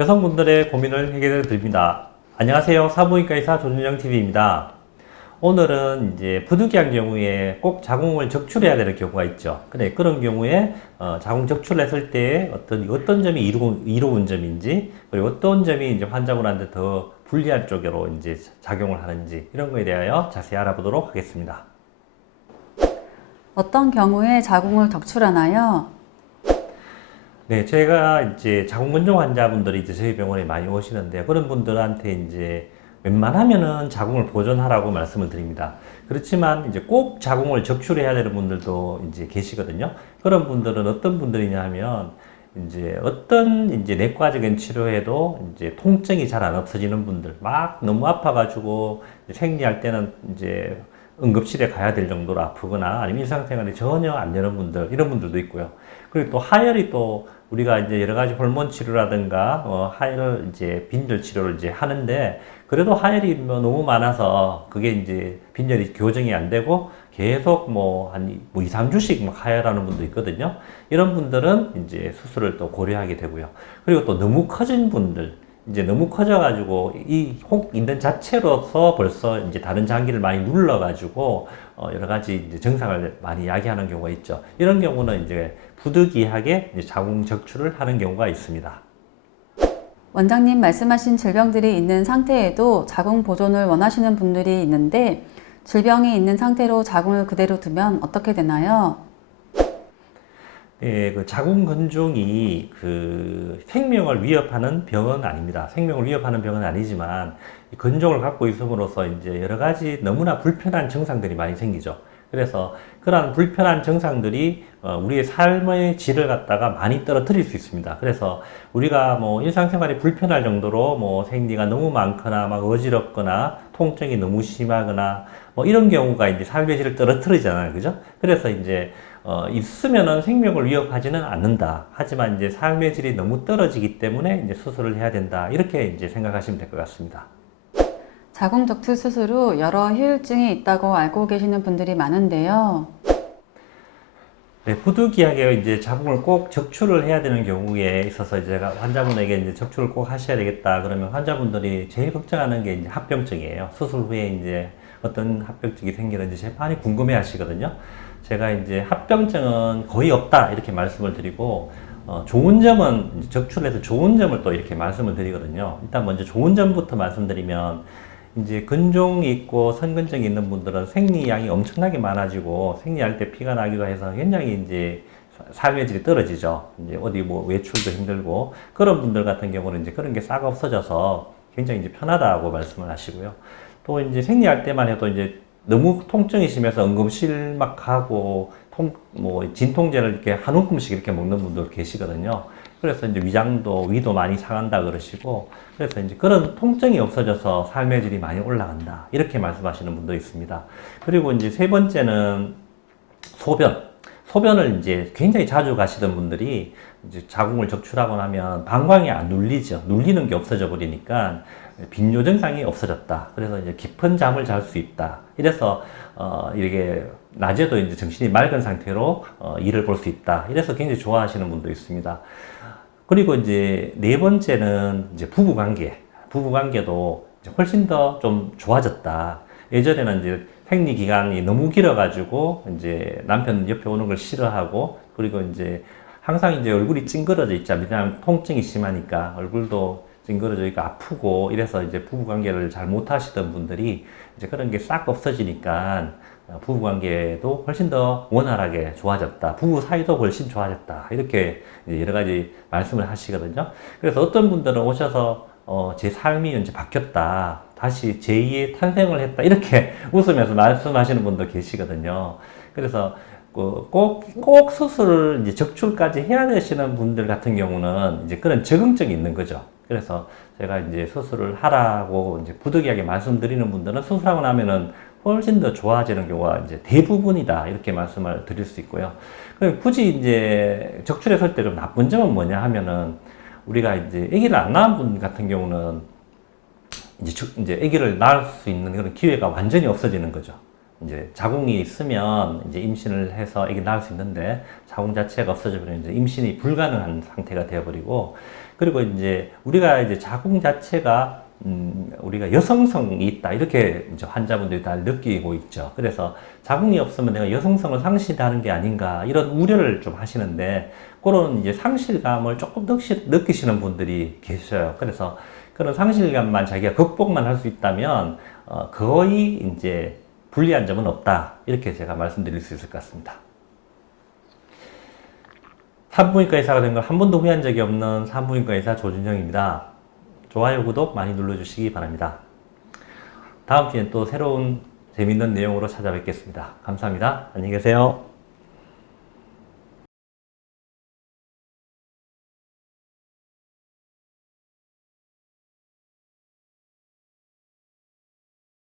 여성분들의 고민을 해결해 드립니다. 안녕하세요. 산부인과 의사 조준영 TV입니다. 오늘은 이제 부득이한 경우에 꼭 자궁을 적출해야 되는 경우가 있죠. 근데 그런 경우에 자궁 적출을 했을 때 어떤 점이 이로운 점인지, 그리고 어떤 점이 이제 환자분한테 더 불리한 쪽으로 이제 작용을 하는지, 이런 거에 대하여 자세히 알아보도록 하겠습니다. 어떤 경우에 자궁을 적출하나요? 네, 제가 이제 자궁근종 환자분들이 이제 저희 병원에 많이 오시는데, 그런 분들한테 이제 웬만하면은 자궁을 보존하라고 말씀을 드립니다. 그렇지만 이제 꼭 자궁을 적출해야 되는 분들도 이제 계시거든요. 그런 분들은 어떤 분들이냐 하면, 이제 어떤 이제 내과적인 치료에도 이제 통증이 잘 안 없어지는 분들, 막 너무 아파가지고 생리할 때는 이제 응급실에 가야 될 정도로 아프거나 아니면 일상생활에 전혀 안 되는 분들, 이런 분들도 있고요. 그리고 또 하열이 또 우리가 이제 여러 가지 호르몬 치료라든가 하열 이제 빈혈 치료를 이제 하는데, 그래도 하열이 뭐 너무 많아서 그게 이제 빈혈이 교정이 안 되고 계속 뭐 2, 3주씩 막 하열하는 분도 있거든요. 이런 분들은 이제 수술을 또 고려하게 되고요. 그리고 또 너무 커진 분들, 이제 너무 커져가지고 이 혹 있는 자체로서 벌써 이제 다른 장기를 많이 눌러가지고 여러 가지 이제 증상을 많이 야기하는 경우가 있죠. 이런 경우는 이제 부득이하게 이제 자궁 적출을 하는 경우가 있습니다. 원장님 말씀하신 질병들이 있는 상태에도 자궁 보존을 원하시는 분들이 있는데 질병이 있는 상태로 자궁을 그대로 두면 어떻게 되나요? 그 자궁 근종이 그 생명을 위협하는 병은 아닙니다. 생명을 위협하는 병은 아니지만 이 근종을 갖고 있음으로써 이제 여러 가지 너무나 불편한 증상들이 많이 생기죠. 그래서 그러한 불편한 증상들이 우리의 삶의 질을 갖다가 많이 떨어뜨릴 수 있습니다. 그래서 우리가 뭐 일상생활이 불편할 정도로 뭐 생리가 너무 많거나 막 어지럽거나 통증이 너무 심하거나 뭐 이런 경우가 이제 삶의 질을 떨어뜨리잖아요. 그죠? 그래서 이제 있으면은 생명을 위협하지는 않는다. 하지만 이제 삶의 질이 너무 떨어지기 때문에 이제 수술을 해야 된다. 이렇게 이제 생각하시면 될 것 같습니다. 자궁 적출 수술 후 여러 후유증이 있다고 알고 계시는 분들이 많은데요. 네, 부득이하게 이제 자궁을 꼭 적출을 해야 되는 경우에 있어서 이제 제가 환자분에게 이제 적출을 꼭 하셔야 되겠다. 그러면 환자분들이 제일 걱정하는 게 이제 합병증이에요. 수술 후에 이제 어떤 합병증이 생기는지 많이 궁금해 하시거든요. 제가 이제 합병증은 거의 없다. 이렇게 말씀을 드리고, 좋은 점은 이제 적출해서 좋은 점을 또 이렇게 말씀을 드리거든요. 일단 먼저 좋은 점부터 말씀드리면, 이제 근종이 있고 선근증이 있는 분들은 생리량이 엄청나게 많아지고 생리할 때 피가 나기도 해서 굉장히 이제 삶의 질이 떨어지죠. 이제 어디 뭐 외출도 힘들고 그런 분들 같은 경우는 이제 그런 게 싹 없어져서 굉장히 이제 편하다고 말씀을 하시고요. 또 이제 생리할 때만 해도 이제 너무 통증이 심해서 응급실 막 가고 뭐 진통제를 이렇게 한 움큼씩 이렇게 먹는 분들 계시거든요. 그래서 이제 위도 많이 상한다 그러시고, 그래서 이제 그런 통증이 없어져서 삶의 질이 많이 올라간다. 이렇게 말씀하시는 분도 있습니다. 그리고 이제 세 번째는 소변. 소변을 이제 굉장히 자주 가시던 분들이 이제 자궁을 적출하고 나면 방광이 안 눌리죠. 눌리는 게 없어져 버리니까 빈뇨 증상이 없어졌다. 그래서 이제 깊은 잠을 잘 수 있다. 이래서 이렇게 낮에도 이제 정신이 맑은 상태로 일을 볼 수 있다. 이래서 굉장히 좋아하시는 분도 있습니다. 그리고 이제 네 번째는 이제 부부 관계. 부부 관계도 이제 훨씬 더 좀 좋아졌다. 예전에는 이제 생리 기간이 너무 길어가지고 이제 남편 옆에 오는 걸 싫어하고, 그리고 이제 항상 이제 얼굴이 찡그러져 있자. 왜냐하면 통증이 심하니까 얼굴도 찡그러져 있고 아프고 이래서 이제 부부 관계를 잘 못하시던 분들이 이제 그런 게 싹 없어지니까 부부 관계도 훨씬 더 원활하게 좋아졌다. 부부 사이도 훨씬 좋아졌다. 이렇게 여러 가지 말씀을 하시거든요. 그래서 어떤 분들은 오셔서 제 삶이 이제 바뀌었다. 다시 제2의 탄생을 했다. 이렇게 웃으면서 말씀하시는 분도 계시거든요. 그래서 꼭 수술을 이제 적출까지 해야 되시는 분들 같은 경우는 이제 그런 적응증이 있는 거죠. 그래서 제가 이제 수술을 하라고 이제 부득이하게 말씀드리는 분들은 수술하고 나면은 훨씬 더 좋아지는 경우가 이제 대부분이다. 이렇게 말씀을 드릴 수 있고요. 굳이 이제 적출했을 때 좀 나쁜 점은 뭐냐 하면은, 우리가 이제 아기를 안 낳은 분 같은 경우는 이제 아기를 낳을 수 있는 그런 기회가 완전히 없어지는 거죠. 이제 자궁이 있으면 이제 임신을 해서 아기 낳을 수 있는데 자궁 자체가 없어져 버리면 이제 임신이 불가능한 상태가 되어 버리고, 그리고 이제 우리가 이제 자궁 자체가 우리가 여성성이 있다 이렇게 이제 환자분들이 다 느끼고 있죠. 그래서 자궁이 없으면 내가 여성성을 상실하는 게 아닌가 이런 우려를 좀 하시는데 그런 이제 상실감을 조금 느끼시는 분들이 계셔요. 그래서 그런 상실감만 자기가 극복만 할 수 있다면 거의 이제 불리한 점은 없다 이렇게 제가 말씀드릴 수 있을 것 같습니다. 산부인과 의사가 된 걸 한 번도 후회한 적이 없는 산부인과 의사 조준형입니다. 좋아요, 구독 많이 눌러주시기 바랍니다. 다음 주엔 또 새로운 재밌는 내용으로 찾아뵙겠습니다. 감사합니다. 안녕히 계세요.